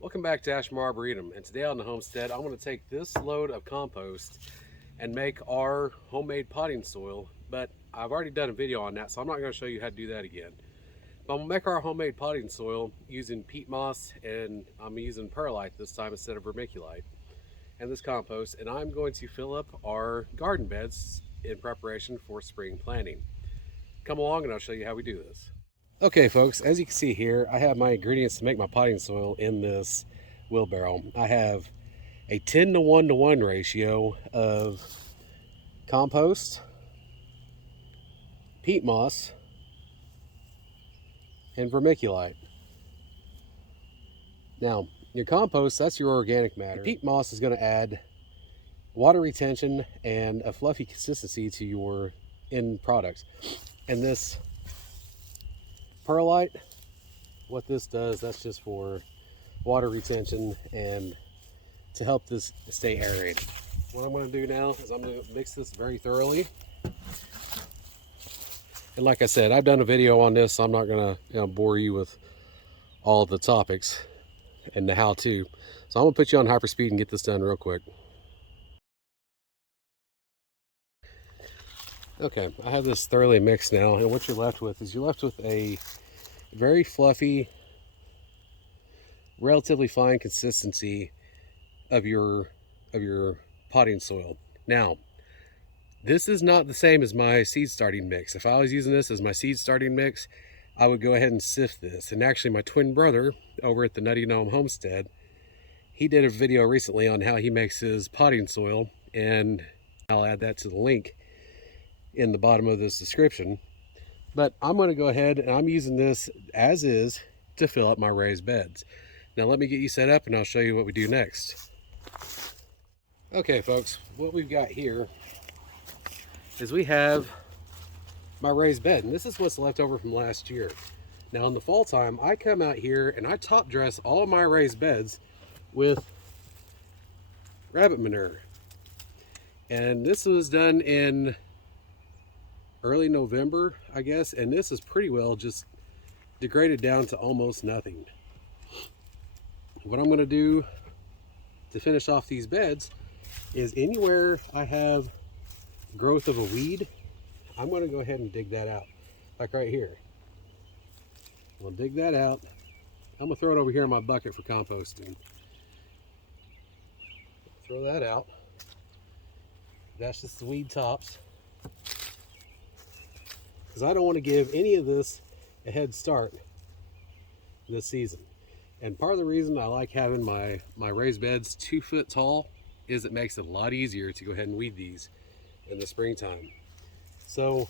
Welcome back to Ashmore Arboretum, and today on the homestead I'm going to take this load of compost and make our homemade potting soil, but I've already done a video on that, so I'm not going to show you how to do that again. But I'm going to make our homemade potting soil using peat moss, and I'm using perlite this time instead of vermiculite, and this compost, and I'm going to fill up our garden beds in preparation for spring planting. Come along and I'll show you how we do this. Okay folks, as you can see here, I have my ingredients to make my potting soil in this wheelbarrow. I have a 10 to 1 to 1 ratio of compost, peat moss, and vermiculite. Now, your compost, that's your organic matter. Your peat moss is going to add water retention and a fluffy consistency to your end product. And this perlite, what this does, that's just for water retention and to help this stay aerated. What I'm going to do now is I'm going to mix this very thoroughly. And like I said, I've done a video on this, so I'm not going to bore you with all of the topics and the how-to. So I'm going to put you on hyperspeed and get this done real quick. Okay, I have this thoroughly mixed now, and what you're left with is a very fluffy, relatively fine consistency of your potting soil. Now, this is not the same as my seed starting mix. If I was using this as my seed starting mix, I would go ahead and sift this. And actually, my twin brother over at the Nutty Gnome Homestead, he did a video recently on how he makes his potting soil, and I'll add that to the link in the bottom of this description. But I'm going to go ahead and I'm using this as is to fill up my raised beds. Now let me get you set up and I'll show you what we do next. Okay folks, what we've got here is we have my raised bed, and this is what's left over from last year. Now in the fall time, I come out here and I top dress all of my raised beds with rabbit manure. And this was done in early November, I guess, and this is pretty well just degraded down to almost nothing. What I'm going to do to finish off these beds is anywhere I have growth of a weed, I'm going to go ahead and dig that out, like right here. I'll dig that out. I'm going to throw it over here in my bucket for composting. Throw that out. That's just the weed tops, because I don't want to give any of this a head start this season. And part of the reason I like having my raised beds 2 foot tall is it makes it a lot easier to go ahead and weed these in the springtime. So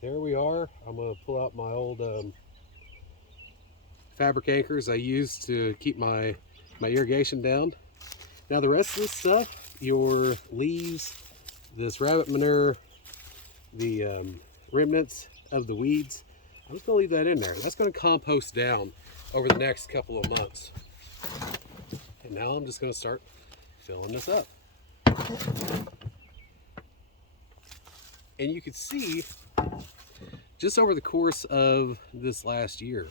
there we are. I'm going to pull out my old fabric anchors I use to keep my irrigation down. Now the rest of this stuff, your leaves, this rabbit manure, the remnants of the weeds, I'm just going to leave that in there. That's going to compost down over the next couple of months. And now I'm just going to start filling this up. And you can see, just over the course of this last year,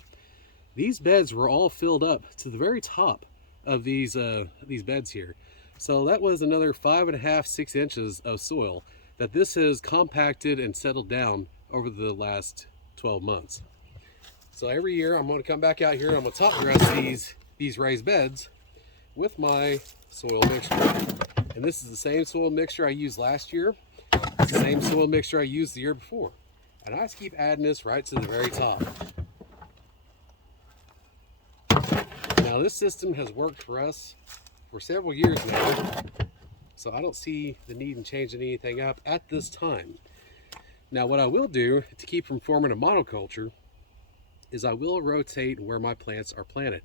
these beds were all filled up to the very top of these beds here. So that was another 5.5 to 6 inches of soil that this has compacted and settled down over the last 12 months. So every year I'm going to come back out here and I'm going to top dress these raised beds with my soil mixture. And this is the same soil mixture I used last year. It's the same soil mixture I used the year before. And I just keep adding this right to the very top. Now this system has worked for us for several years now, so I don't see the need in changing anything up at this time. Now what I will do to keep from forming a monoculture is I will rotate where my plants are planted.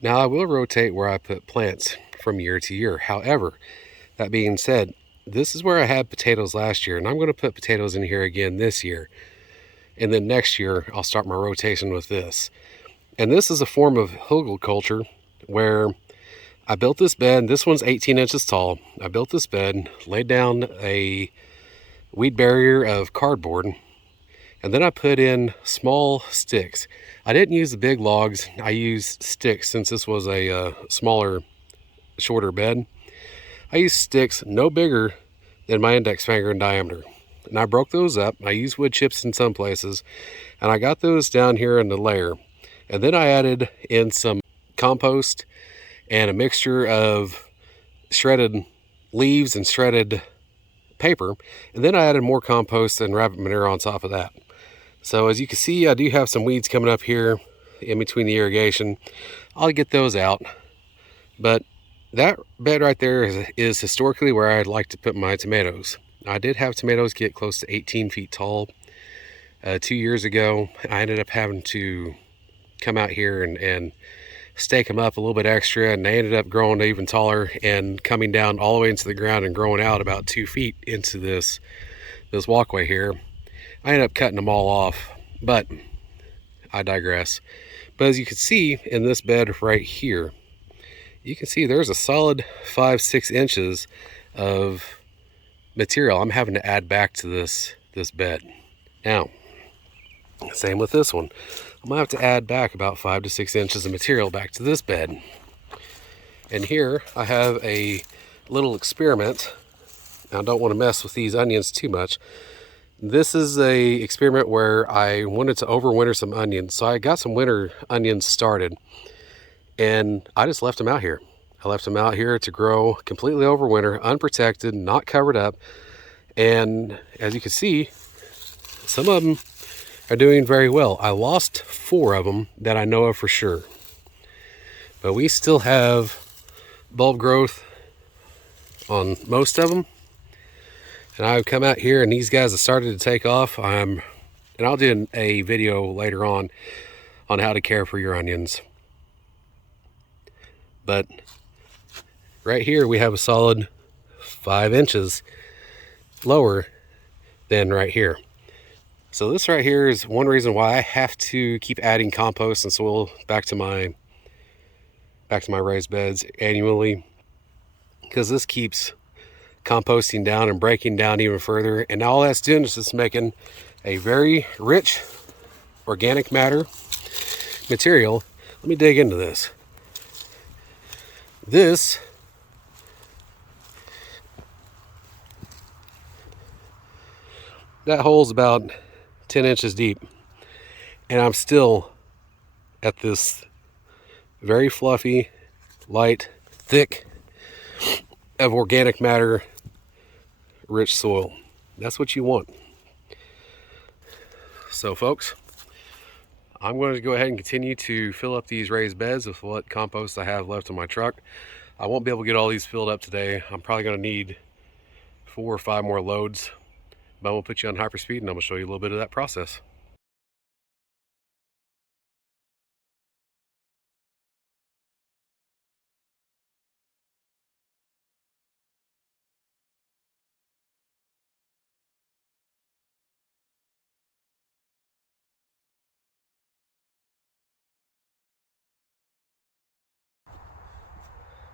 Now I will rotate where I put plants from year to year. However, that being said, this is where I had potatoes last year, and I'm going to put potatoes in here again this year. And then next year I'll start my rotation with this. And this is a form of hugelkultur where I built this bed. This one's 18 inches tall. I built this bed, laid down a weed barrier of cardboard, And then I put in small sticks. I didn't use the big logs. I used sticks since this was a smaller, shorter bed. I used sticks no bigger than my index finger in diameter. And I broke those up. I used wood chips in some places. And I got those down here in the layer. And then I added in some compost and a mixture of shredded leaves and shredded paper. And then I added more compost and rabbit manure on top of that. So as you can see, I do have some weeds coming up here in between the irrigation. I'll get those out. But that bed right there is historically where I'd like to put my tomatoes. I did have tomatoes get close to 18 feet tall 2 years ago. I ended up having to come out here and stake them up a little bit extra, and they ended up growing even taller and coming down all the way into the ground and growing out about 2 feet into this walkway here. I ended up cutting them all off, but I digress. But as you can see in this bed right here, you can see there's a solid 5-6 inches of material I'm having to add back to this bed. Now, same with this one. I'm gonna have to add back about 5 to 6 inches of material back to this bed. And here I have a little experiment. I don't want to mess with these onions too much. This is a experiment where I wanted to overwinter some onions. So I got some winter onions started and I just left them out here. I left them out here to grow completely over winter, unprotected, not covered up. And as you can see, some of them are doing very well. I lost 4 of them that I know of for sure. But we still have bulb growth on most of them. And I've come out here and these guys have started to take off. And I'll do a video later on how to care for your onions. But right here we have a solid 5 inches lower than right here. So this right here is one reason why I have to keep adding compost and soil back to my raised beds annually, because this keeps composting down and breaking down even further. And all that's doing is just making a very rich organic matter material. Let me dig into this. That hole's about 10 inches deep, and I'm still at this very fluffy, light, thick of organic matter rich soil. That's what you want. So folks, I'm going to go ahead and continue to fill up these raised beds with what compost I have left in my truck. I won't be able to get all these filled up today. I'm probably going to need 4 or 5 more loads, but I'm going to put you on hyperspeed and I'm going to show you a little bit of that process.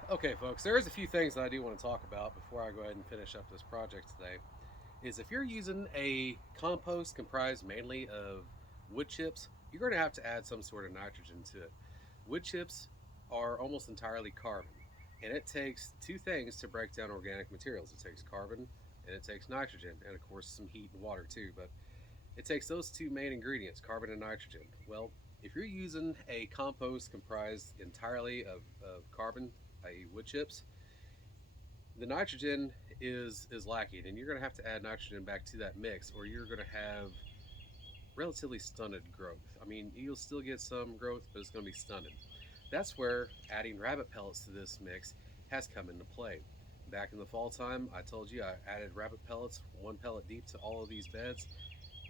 Okay folks, there's a few things that I do want to talk about before I go ahead and finish up this project today. Is if you're using a compost comprised mainly of wood chips, you're going to have to add some sort of nitrogen to it. Wood chips are almost entirely carbon, and it takes 2 things to break down organic materials. It takes carbon and it takes nitrogen, and of course some heat and water too, but it takes those 2 main ingredients, carbon and nitrogen. Well, if you're using a compost comprised entirely of carbon, i.e. wood chips, the nitrogen is lacking, and you're going to have to add nitrogen back to that mix, or you're going to have relatively stunted growth. I mean, you'll still get some growth, but it's going to be stunted. That's where adding rabbit pellets to this mix has come into play. Back in the fall time, I told you I added rabbit pellets 1 pellet deep to all of these beds.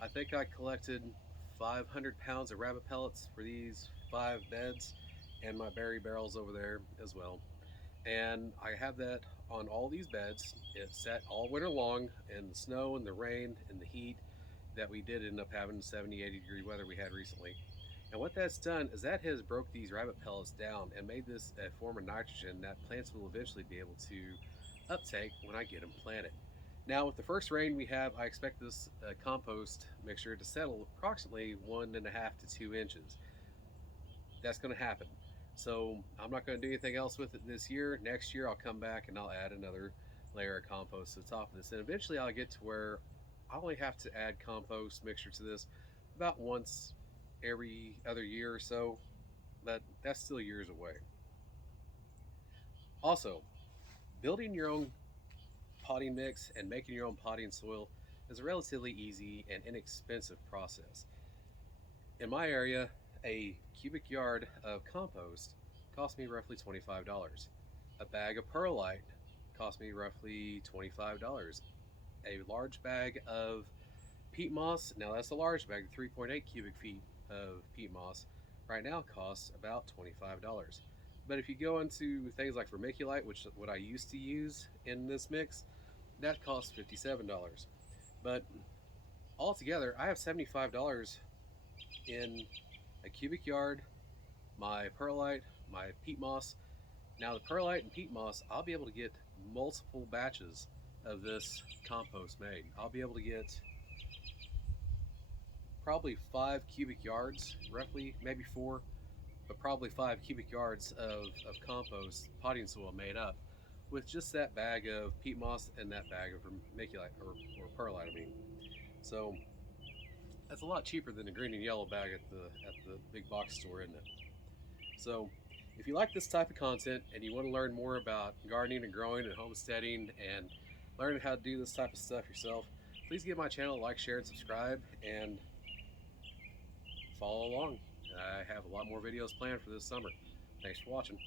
I think I collected 500 pounds of rabbit pellets for these 5 beds, and my berry barrels over there as well. And I have that on all these beds. It's set all winter long in the snow and the rain and the heat that we did end up having, 70, 80 degree weather we had recently. And what that's done is that has broke these rabbit pellets down and made this a form of nitrogen that plants will eventually be able to uptake when I get them planted. Now with the first rain we have, I expect this compost mixture to settle approximately 1.5 to 2 inches. That's going to happen. So I'm not going to do anything else with it this year. Next year I'll come back and I'll add another layer of compost to the top of this. And eventually I'll get to where I only have to add compost mixture to this about once every other year or so. But that's still years away. Also, building your own potting mix and making your own potting soil is a relatively easy and inexpensive process. In my area, a cubic yard of compost cost me roughly $25. A bag of perlite cost me roughly $25. A large bag of peat moss, now that's a large bag, 3.8 cubic feet of peat moss, right now costs about $25. But if you go into things like vermiculite, which is what I used to use in this mix, that costs $57. But altogether, I have $75 in a cubic yard, my perlite, my peat moss. Now the perlite and peat moss, I'll be able to get multiple batches of this compost made. I'll be able to get probably 5 cubic yards, roughly, maybe 4, but probably 5 cubic yards of compost, potting soil made up with just that bag of peat moss and that bag of vermiculite, or perlite, I mean. So that's a lot cheaper than the green and yellow bag at the big box store, isn't it? So if you like this type of content and you want to learn more about gardening and growing and homesteading and learning how to do this type of stuff yourself, please give my channel a like, share, and subscribe, and follow along. I have a lot more videos planned for this summer. Thanks for watching.